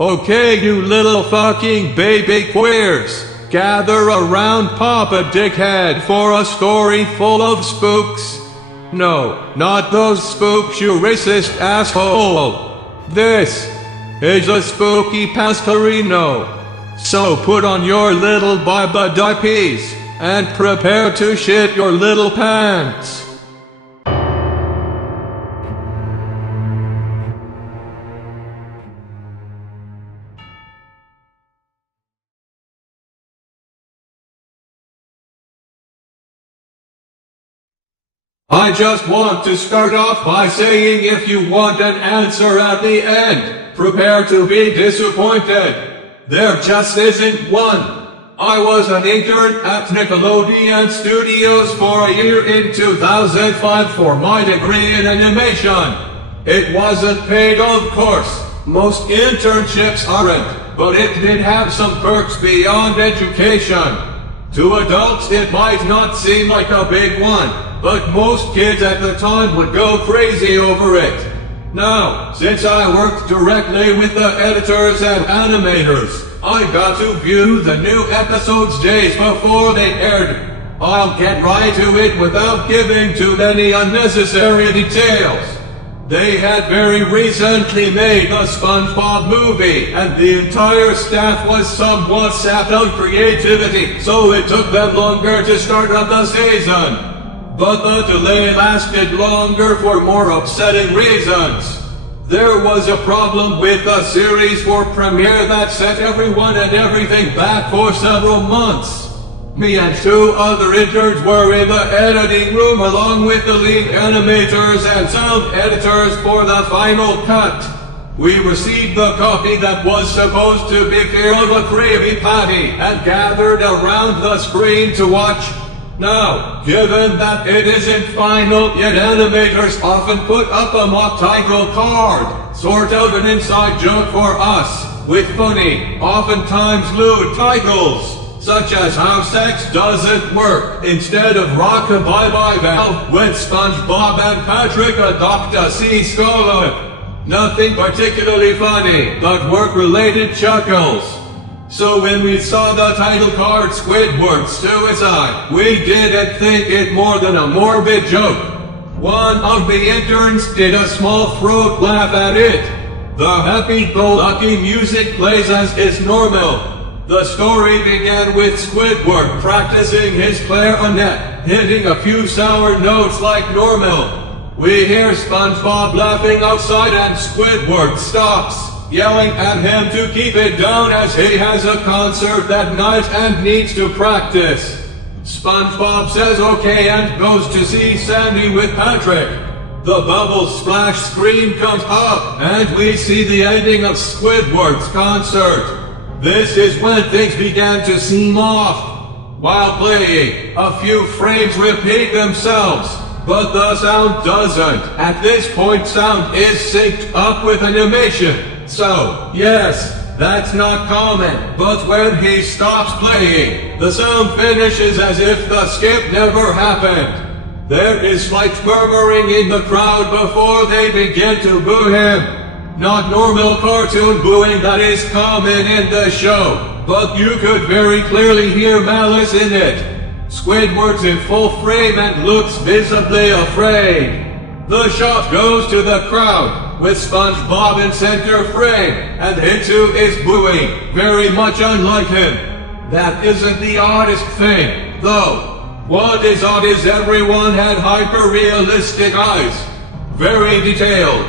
Okay, you little fucking baby queers, gather around Papa Diqhedd for a story full of spooks. No, not those spooks, you racist asshole. This is a spooky pastorino. So put on your little baba diapers and prepare to shit your little pants. I just want to start off by saying if you want an answer at the end, prepare to be disappointed. There just isn't one. I was an intern at Nickelodeon Studios for a year in 2005 for my degree in animation. It wasn't paid, of course. Most internships aren't, but it did have some perks beyond education. To adults it might not seem like a big one, but most kids at the time would go crazy over it. Now, since I worked directly with the editors and animators, I got to view the new episodes days before they aired. I'll get right to it without giving too many unnecessary details. They had very recently made the SpongeBob movie, and the entire staff was somewhat sapped of creativity, so it took them longer to start up the season. But the delay lasted longer for more upsetting reasons. There was a problem with the series for premiere that set everyone and everything back for several months. Me and two other interns were in the editing room along with the lead animators and sound editors for the final cut. We received the copy that was supposed to be filled with gravy patty and gathered around the screen to watch. Now, given that it isn't final yet, animators often put up a mock title card, sort of an inside joke for us, with funny, oftentimes lewd titles, such as How Sex Doesn't Work, instead of Rockabye Bye Bell, when SpongeBob and Patrick adopt a sea squid. Nothing particularly funny, but work-related chuckles. So when we saw the title card Squidward Suicide, we didn't think it more than a morbid joke. One of the interns did a small throat laugh at it. The happy-go-lucky music plays as is normal. The story began with Squidward practicing his clarinet, hitting a few sour notes like normal. We hear SpongeBob laughing outside and Squidward stops, yelling at him to keep it down as he has a concert that night and needs to practice. SpongeBob says okay and goes to see Sandy with Patrick. The bubble splash screen comes up and we see the ending of Squidward's concert. This is when things began to seem off. While playing, a few frames repeat themselves, but the sound doesn't. At this point, sound is synced up with animation. So, yes, that's not common, but when he stops playing, the sound finishes as if the skip never happened. There is slight murmuring in the crowd before they begin to boo him. Not normal cartoon booing that is common in the show, but you could very clearly hear malice in it. Squidward's in full frame and looks visibly afraid. The shot goes to the crowd, with SpongeBob in center frame, and Hitsu is booing, very much unlike him. That isn't the oddest thing, though. What is odd is everyone had hyper-realistic eyes. Very detailed.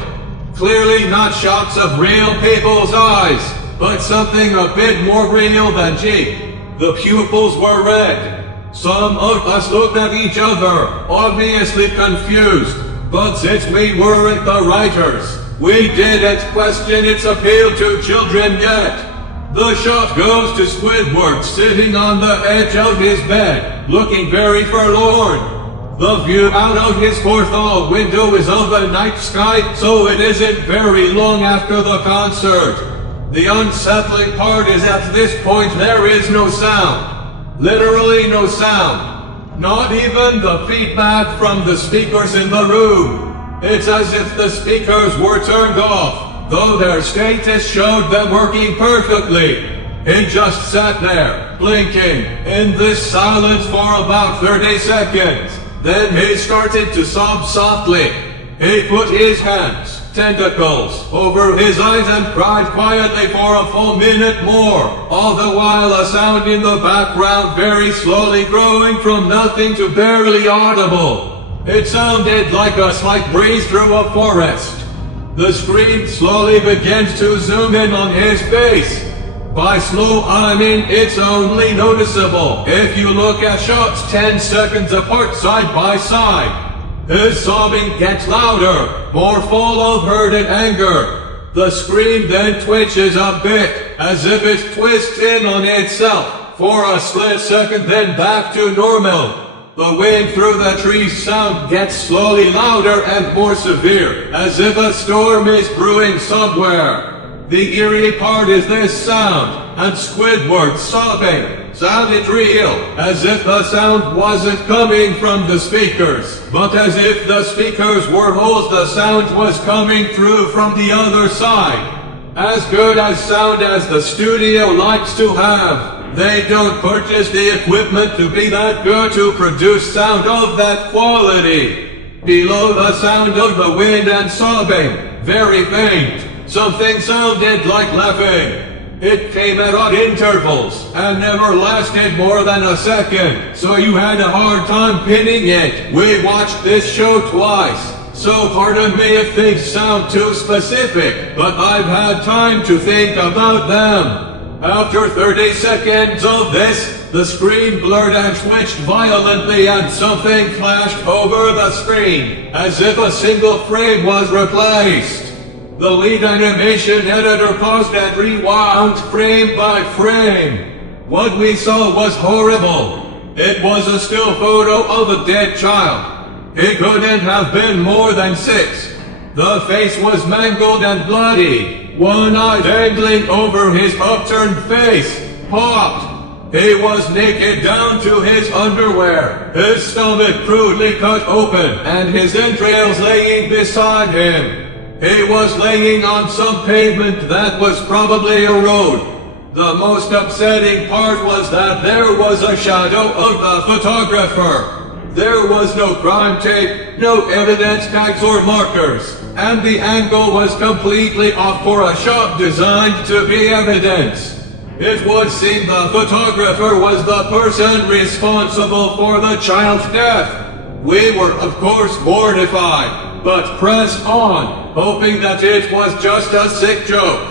Clearly not shots of real people's eyes, but something a bit more real than cheap. The pupils were red. Some of us looked at each other, obviously confused, but since we weren't the writers, we didn't question its appeal to children yet. The shot goes to Squidward sitting on the edge of his bed, looking very forlorn. The view out of his fourth hall window is of the night sky, so it isn't very long after the concert. The unsettling part is at this point there is no sound. Literally no sound. Not even the feedback from the speakers in the room. It's as if the speakers were turned off, though their status showed them working perfectly. He just sat there, blinking, in this silence for about 30 seconds. Then he started to sob softly. He put his hands, tentacles, over his eyes and cried quietly for a full minute more, all the while a sound in the background very slowly growing from nothing to barely audible. It sounded like a slight breeze through a forest. The screen slowly begins to zoom in on his face. By slow, I mean it's only noticeable if you look at shots 10 seconds apart side by side. His sobbing gets louder, more full of hurt and anger. The screen then twitches a bit, as if it twists in on itself, for a split second then back to normal. The wind through the trees sound gets slowly louder and more severe, as if a storm is brewing somewhere. The eerie part is this sound, and Squidward sobbing sounded real, as if the sound wasn't coming from the speakers, but as if the speakers were holes the sound was coming through from the other side. As good as sound as the studio likes to have, they don't purchase the equipment to be that good to produce sound of that quality. Below the sound of the wind and sobbing, very faint, something sounded like laughing. It came at odd intervals and never lasted more than a second, so you had a hard time pinning it. We watched this show twice, so pardon me if things sound too specific, but I've had time to think about them. After 30 seconds of this, the screen blurred and twitched violently and something flashed over the screen, as if a single frame was replaced. The lead animation editor paused and rewound frame by frame. What we saw was horrible. It was a still photo of a dead child. It couldn't have been more than 6. The face was mangled and bloody, one eye dangling over his upturned face, popped. He was naked down to his underwear, his stomach crudely cut open, and his entrails laying beside him. He was laying on some pavement that was probably a road. The most upsetting part was that there was a shadow of the photographer. There was no crime tape, no evidence tags or markers, and the angle was completely off for a shot designed to be evidence. It would seem the photographer was the person responsible for the child's death. We were of course mortified, but pressed on, hoping that it was just a sick joke.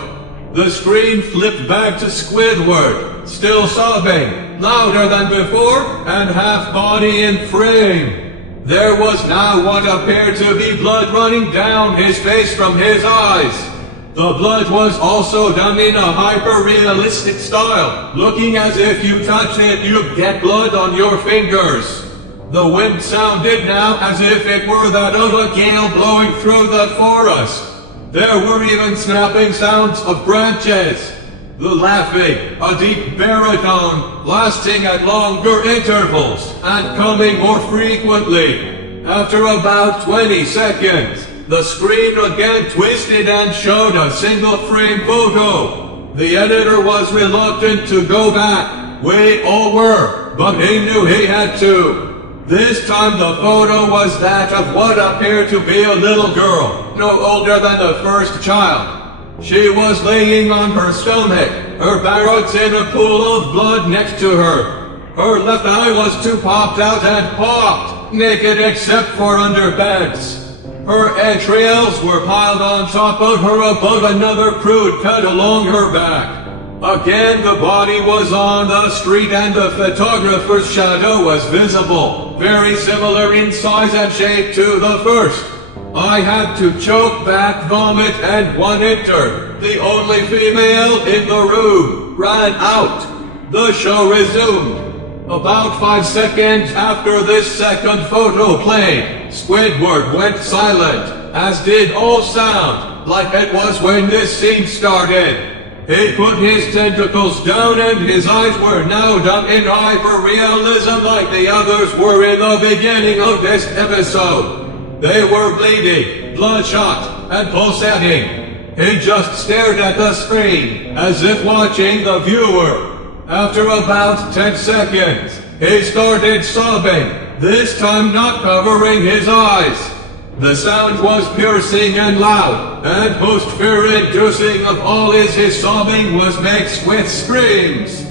The screen flipped back to Squidward, still sobbing, louder than before, and half body in frame. There was now what appeared to be blood running down his face from his eyes. The blood was also done in a hyper-realistic style, looking as if you touch it you'd get blood on your fingers. The wind sounded now as if it were that of a gale blowing through the forest. There were even snapping sounds of branches. The laughing, a deep baritone, lasting at longer intervals and coming more frequently. After about 20 seconds, the screen again twisted and showed a single frame photo. The editor was reluctant to go back. We all were, but he knew he had to. This time the photo was that of what appeared to be a little girl, no older than the first child. She was laying on her stomach, her buttocks in a pool of blood next to her. Her left eye was too popped out and popped, naked except for underpants. Her entrails were piled on top of her above another crude cut along her back. Again the body was on the street and the photographer's shadow was visible, very similar in size and shape to the first. I had to choke back vomit and one intern, the only female in the room, ran out. The show resumed. About 5 seconds after this second photo played, Squidward went silent, as did all sound, like it was when this scene started. He put his tentacles down and his eyes were now done in hyper-realism like the others were in the beginning of this episode. They were bleeding, bloodshot, and pulsating. He just stared at the screen, as if watching the viewer. After about 10 seconds, he started sobbing, this time not covering his eyes. The sound was piercing and loud, and most fear-inducing of all is his sobbing was mixed with screams.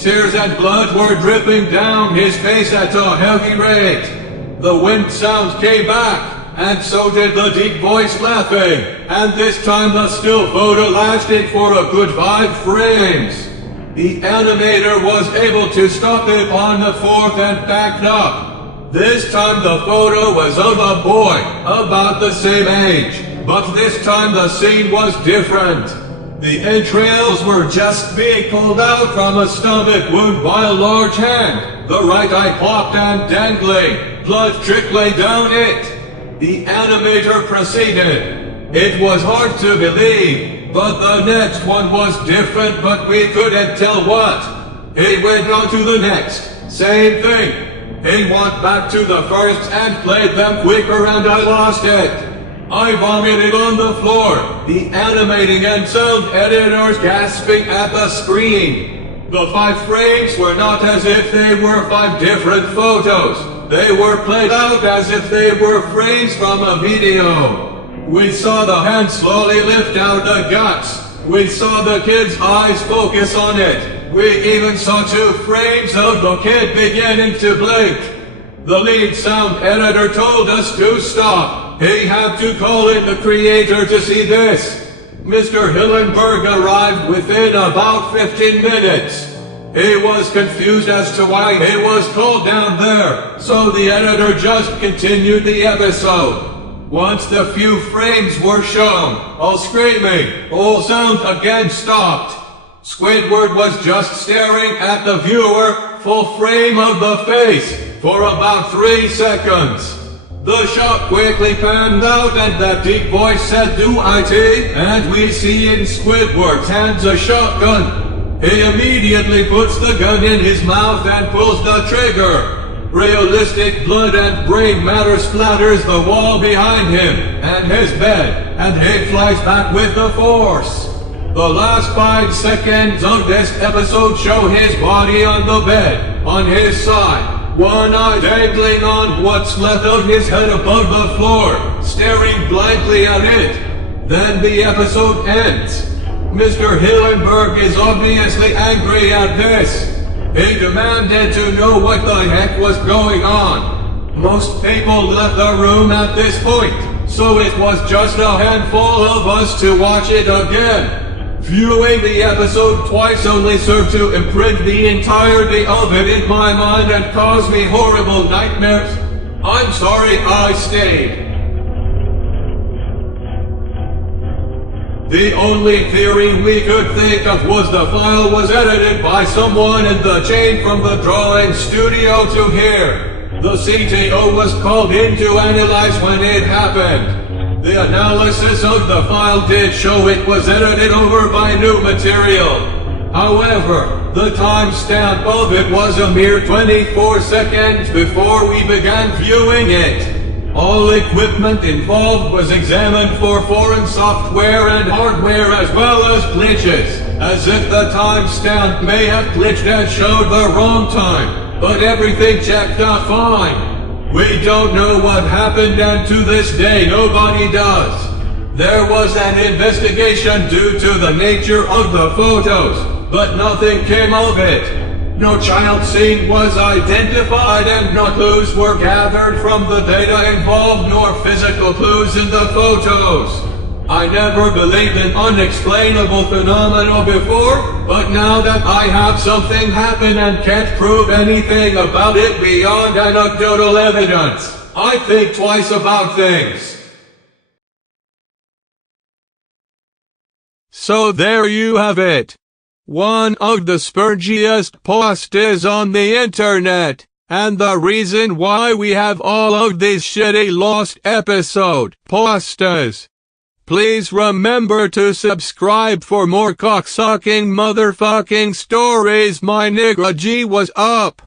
Tears and blood were dripping down his face at a heavy rate. The wind sound came back, and so did the deep voice laughing, and this time the still photo lasted for a good 5 frames. The animator was able to stop it on the 4th and backed up. This time the photo was of a boy, about the same age, but this time the scene was different. The entrails were just being pulled out from a stomach wound by a large hand, the right eye popped and dangling, blood trickling down it. The animator proceeded. It was hard to believe, but the next one was different, but we couldn't tell what. He went on to the next, same thing. He went back to the first and played them quicker and I lost it. I vomited on the floor, the animating and sound editors gasping at the screen. The 5 frames were not as if they were 5 different photos. They were played out as if they were frames from a video. We saw the hand slowly lift out the guts. We saw the kid's eyes focus on it. We even saw 2 frames of the kid beginning to blink. The lead sound editor told us to stop. He had to call in the creator to see this. Mr. Hillenberg arrived within about 15 minutes. He was confused as to why he was called down there, so the editor just continued the episode. Once the few frames were shown, all screaming, all sound again stopped. Squidward was just staring at the viewer, full frame of the face, for about 3 seconds. The shot quickly panned out and that deep voice said, "Do IT?" and we see in Squidward's hands a shotgun. He immediately puts the gun in his mouth and pulls the trigger. Realistic blood and brain matter splatters the wall behind him and his bed, and he flies back with the force. The last 5 seconds of this episode show his body on the bed, on his side, one eye dangling on what's left of his head above the floor, staring blankly at it. Then the episode ends. Mr. Hillenberg is obviously angry at this. He demanded to know what the heck was going on. Most people left the room at this point, so it was just a handful of us to watch it again. Viewing the episode twice only served to imprint the entirety of it in my mind and cause me horrible nightmares. I'm sorry I stayed. The only theory we could think of was the file was edited by someone in the chain from the drawing studio to here. The CTO was called in to analyze when it happened. The analysis of the file did show it was edited over by new material. However, the timestamp of it was a mere 24 seconds before we began viewing it. All equipment involved was examined for foreign software and hardware as well as glitches, as if the timestamp may have glitched and showed the wrong time, but everything checked out fine. We don't know what happened and to this day nobody does. There was an investigation due to the nature of the photos, but nothing came of it. No child scene was identified and no clues were gathered from the data involved nor physical clues in the photos. I never believed in unexplainable phenomena before, but now that I have something happen and can't prove anything about it beyond anecdotal evidence, I think twice about things. So there you have it. One of the spurgiest posts on the internet, and the reason why we have all of these shitty lost episode posts. Please remember to subscribe for more cocksucking motherfucking stories. My nigga G was up.